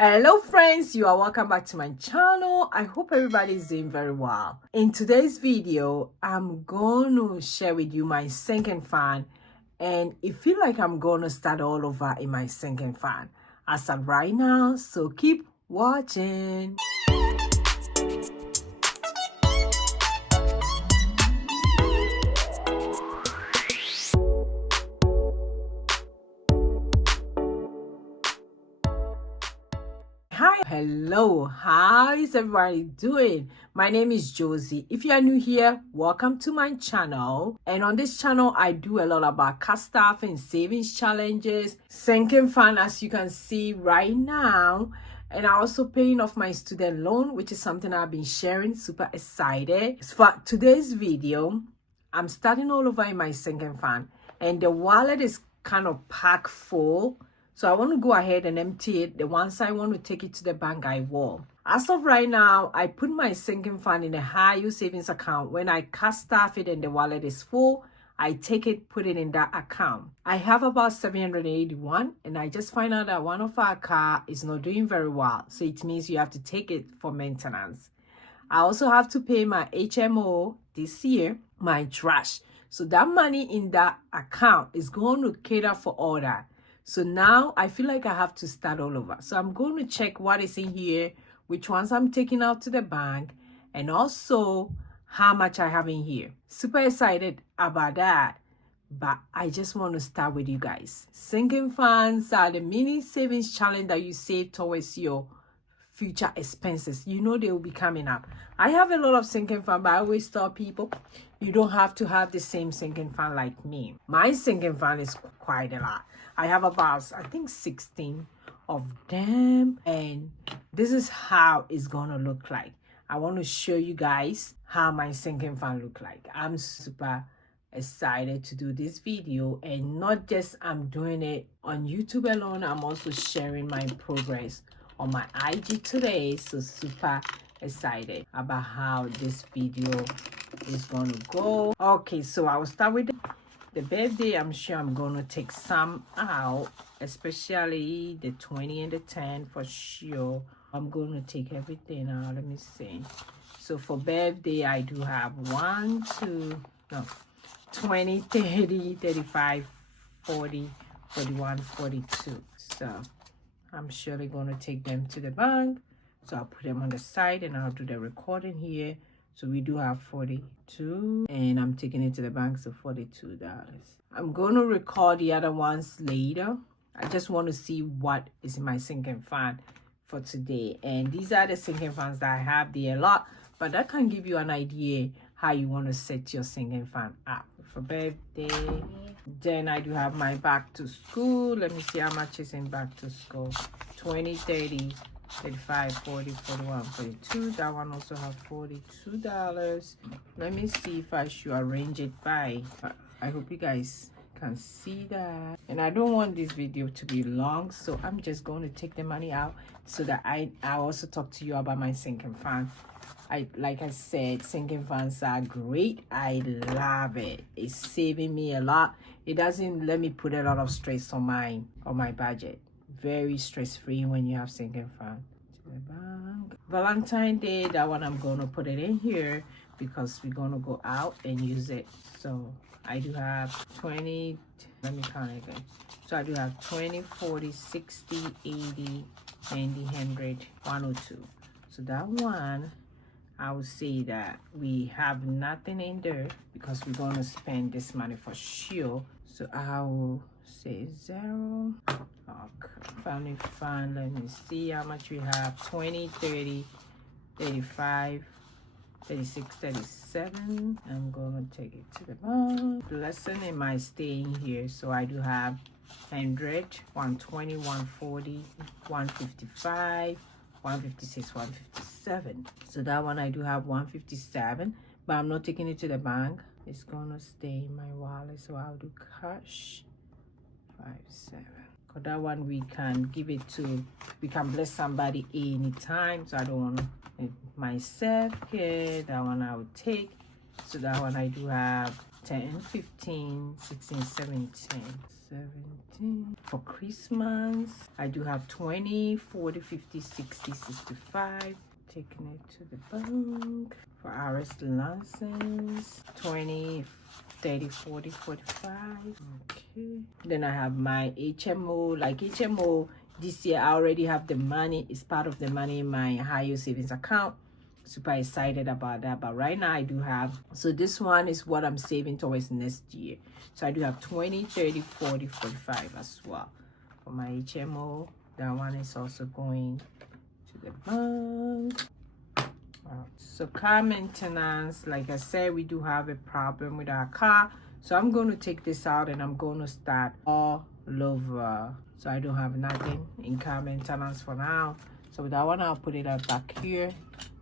Hello friends, you are welcome back to my channel. I hope everybody is doing very well. In today's video, I'm going to share with you my sinking fan, and it feels like I'm going to start all over in my sinking fan as of right now, so keep watching. Hi, hello, how is everybody doing? My name is Josy. If you are new here, welcome to my channel. And on this channel, I do a lot about cash stuff and savings challenges, sinking fund, as you can see right now. And I also paying off my student loan, which is something I've been sharing. Super excited. For today's video, I'm starting all over in my sinking fund, and the wallet is kind of packed full. So I want to go ahead and empty it. The once I want to take it to the bank, I will. As of right now, I put my sinking fund in a high yield savings account. When I cash stuff it and the wallet is full, I take it, put it in that account. I have about 781, and I just find out that one of our car is not doing very well. So it means you have to take it for maintenance. I also have to pay my HMO this year, my trash. So that money in that account is going to cater for all that. So now I feel like I have to start all over. So I'm going to check what is in here, which ones I'm taking out to the bank, and also how much I have in here. Super excited about that. But I just want to start with you guys. Sinking funds are the mini savings challenge that you save towards your future expenses. You know they will be coming up. I have a lot of sinking fund, but I always tell people you don't have to have the same sinking fund like me. My sinking fund is quite a lot. I have about, I think, 16 of them, and this is how it's gonna look like. I want to show you guys how my sinking fund look like. I'm super excited to do this video, and not just I'm doing it on YouTube alone, I'm also sharing my progress on my IG today. So super excited about how this video is gonna go. Okay, so I will start with the birthday. I'm sure I'm gonna take some out, especially the 20 and the 10 for sure. I'm gonna take everything out. Let me see. So for birthday, I do have 20, 30, 35, 40, 41, 42. So I'm surely going to take them to the bank. So I'll put them on the side and I'll do the recording here. So we do have 42, and I'm taking it to the bank, so $42. I'm going to record the other ones later. I just want to see what is in my sinking fund for today. And these are the sinking funds that I have there a lot, but that can give you an idea how you want to set your sinking fund up for birthday. Then I do have my back to school. Let me see how much is in back to school. 20, 30, 35, 40, 41, 42. That one also have $42. Let me see if I should arrange it by. I hope you guys can see that. And I don't want this video to be long, so I'm just going to take the money out so that I also talk to you about my sinking fund. Like I said, sinking funds are great. I love it. It's saving me a lot. It doesn't let me put a lot of stress on my budget. Very stress-free when you have sinking fund. To the bank. Valentine's Day, that one I'm gonna put it in here because we're gonna go out and use it. So I do have 20, let me count it again. So I do have 20, 40, 60, 80, 90, 100, 102. So that one, I would say that we have nothing in there because we're going to spend this money for sure. So I will say 0. Okay. Family fund, let me see how much we have. 20, 30, 35, 36, 37. I'm going to take it to the bank. Lesson in my staying here. So I do have 100, 120, 140, 155. 156, 157. So that one I do have 157, but I'm not taking it to the bank. It's gonna stay in my wallet, so I'll do cash 57. Cause that one we can give it to, we can bless somebody anytime. So I don't want myself here. That one I would take. So that one I do have 10, 15, 16, 17. 17. For Christmas, I do have 20, 40, 50, 60, 65. Taking it to the bank. For Iris license, 20, 30, 40, 45. Okay. Then I have my HMO. Like HMO, this year I already have the money. It's part of the money in my high yield savings account. Super excited about that. But right now I do have, so this one is what I'm saving towards next year. So I do have 20, 30, 40, 45 as well. For my HMO, that one is also going to the bank. So car maintenance, like I said, we do have a problem with our car. So I'm going to take this out and I'm going to start all over. So I don't have nothing in car maintenance for now. So with that one, I'll put it up back here.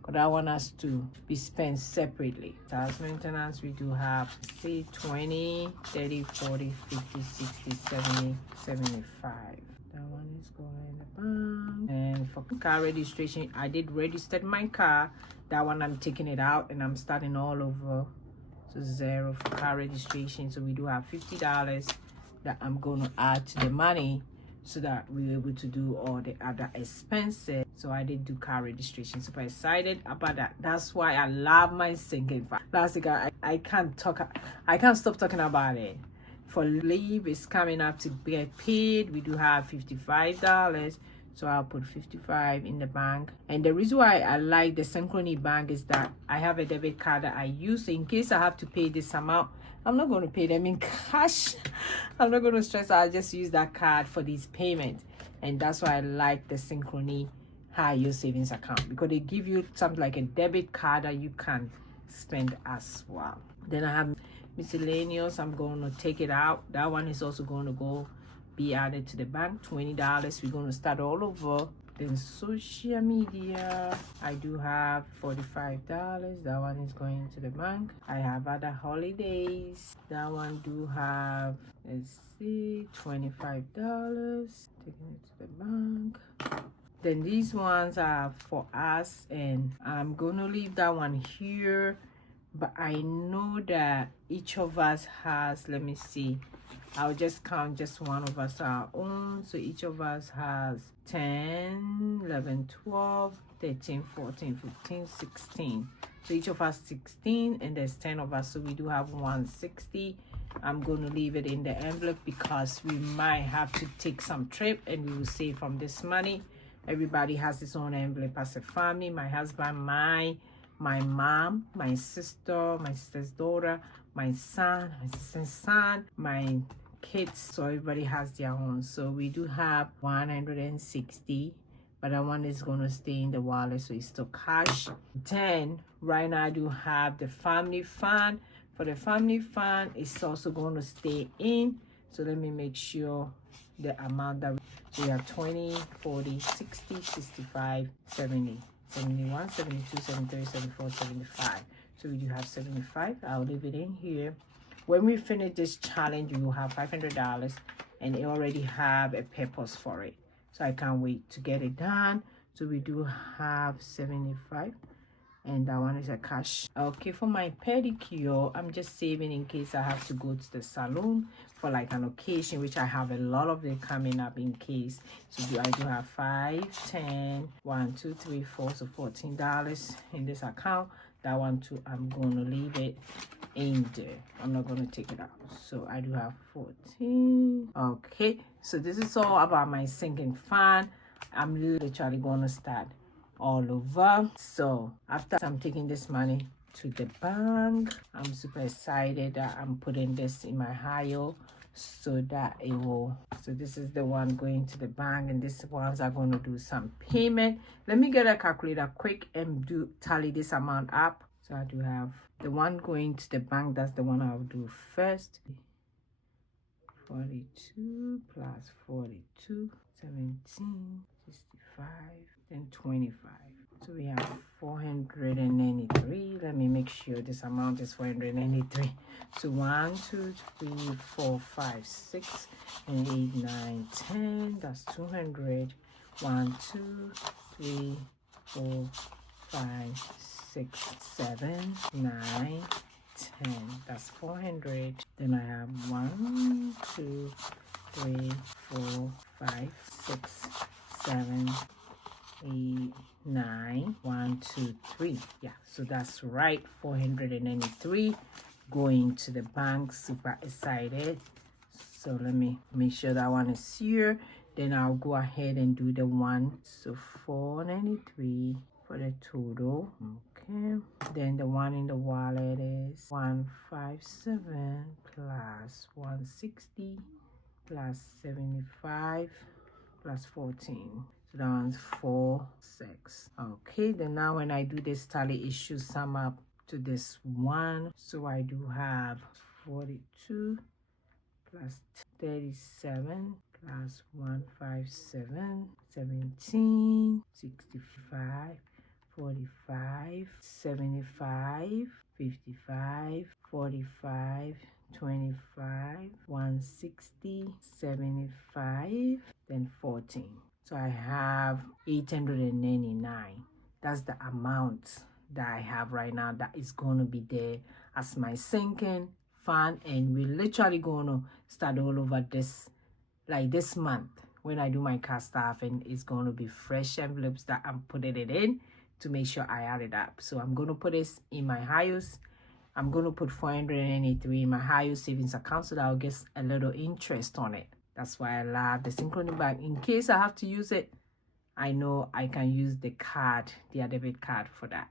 But I want us to be spent separately. House maintenance, we do have, see, 20, 30, 40, 50, 60, 70, 75. That one is going in the bank. And for car registration, I did register my car. That one I'm taking it out and I'm starting all over. So 0 for car registration. So we do have $50 that I'm going to add to the money so that we're able to do all the other expenses. So I did do car registration. Super excited about that. That's why I love my sinking fund. Last week I can't stop talking about it. For leave, it's coming up to get paid. We do have $55. So I'll put 55 in the bank. And the reason why I like the Synchrony Bank is that I have a debit card that I use. So in case I have to pay this amount, I'm not going to pay them in cash. I'm not going to stress. I'll just use that card for these payments. And that's why I like the Synchrony high yield savings account, because they give you something like a debit card that you can spend as well. Then I have miscellaneous. I'm going to take it out. That one is also going to go be added to the bank. $20. We're going to start all over. Then social media, I do have $45. That one is going to the bank. I have other holidays. That one do have, let's see, $25. Taking it to the bank. Then these ones are for us, and I'm going to leave that one here. But I know that each of us has, let me see, I'll just count just one of us our own. So each of us has 10, 11, 12, 13, 14, 15, 16. So each of us 16, and there's 10 of us. So we do have 160. I'm going to leave it in the envelope because we might have to take some trip and we will save from this money. Everybody has his own envelope as a family. My husband, my mom, my sister's daughter, my son, my sister's son, my kids. So everybody has their own. So we do have 160, but that one is going to stay in the wallet, so it's still cash. Then right now I do have the family fund. For the family fund, it's also going to stay in. So let me make sure the amount that so we have 20, 40, 60, 65, 70, 71, 72, 73, 74, 75. So we do have 75. I'll leave it in here. When we finish this challenge, we will have $500, and it already have a purpose for it. So I can't wait to get it done. So we do have 75. And that one is a cash. Okay, for my pedicure, I'm just saving in case I have to go to the salon for like an occasion, which I have a lot of them coming up in case. So I do have 5, 10, 1, 2, 3, 4, so $14 in this account. That one too, I'm going to leave it in there. I'm not going to take it out. So I do have 14. Okay, so this is all about my sinking fund. I'm literally going to start all over. So after I'm taking this money to the bank, I'm super excited that I'm putting this in my high so that it will, so this is the one going to the bank, and these ones are going to do some payment. Let me get a calculator quick and do tally this amount up. So I do have the one going to the bank. That's the one I'll do first. 42 plus 42, 17, 65, then 25. So we have 493. Let me make sure this amount is 493. So 1, 2, 3, 4, 5, 6, and 8, 9, 10. That's 200. 1, 2, 3, 4, 5, 6, 7, 9, 10. That's 400. Then I have 1, 2, 3, 4, 5, 6, 7, 8, 9, 1, 2, 3. Yeah, so that's right, 493 going to the bank. Super excited. So let me make sure that one is here. Then I'll go ahead and do the one. So 493 for the total. Okay. Then the one in the wallet is 157 plus 160 plus 75 plus 14. So that one's 4, 6. Okay, then now when I do this tally, it should sum up to this one. So I do have 42 plus 37 plus 157, 17, 65, 45, 75, 55, 45, 25, 160, 75, then 14. So I have 899. That's the amount that I have right now that is going to be there as my sinking fund, and we're literally going to start all over this month when I do my cash stuff, and it's going to be fresh envelopes that I'm putting it in to make sure I add it up. So I'm going to put this in my highest. I'm going to put 483 in my highest savings account so that I'll get a little interest on it. That's why I love the Synchrony Bank. In case I have to use it, I know I can use the card, the debit card for that.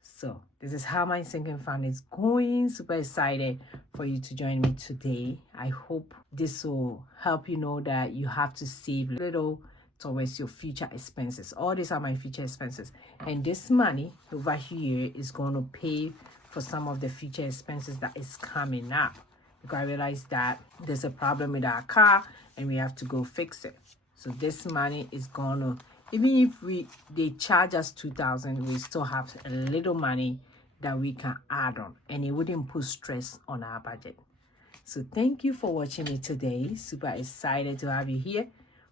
So this is how my sinking fund is going. Super excited for you to join me today. I hope this will help you know that you have to save little towards your future expenses. All these are my future expenses, and this money over here is going to pay for some of the future expenses that is coming up, because I realized that there's a problem with our car and we have to go fix it. So this money is going to, even if they charge us $2,000, we still have a little money that we can add on, and it wouldn't put stress on our budget. So thank you for watching me today. Super excited to have you here.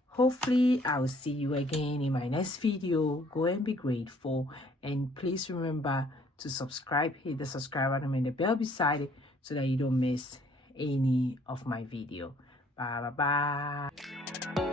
Hopefully I will see you again in my next video. Go and be grateful, and please remember to subscribe. Hit the subscribe button and the bell beside it so that you don't miss any of my video. Bye bye bye.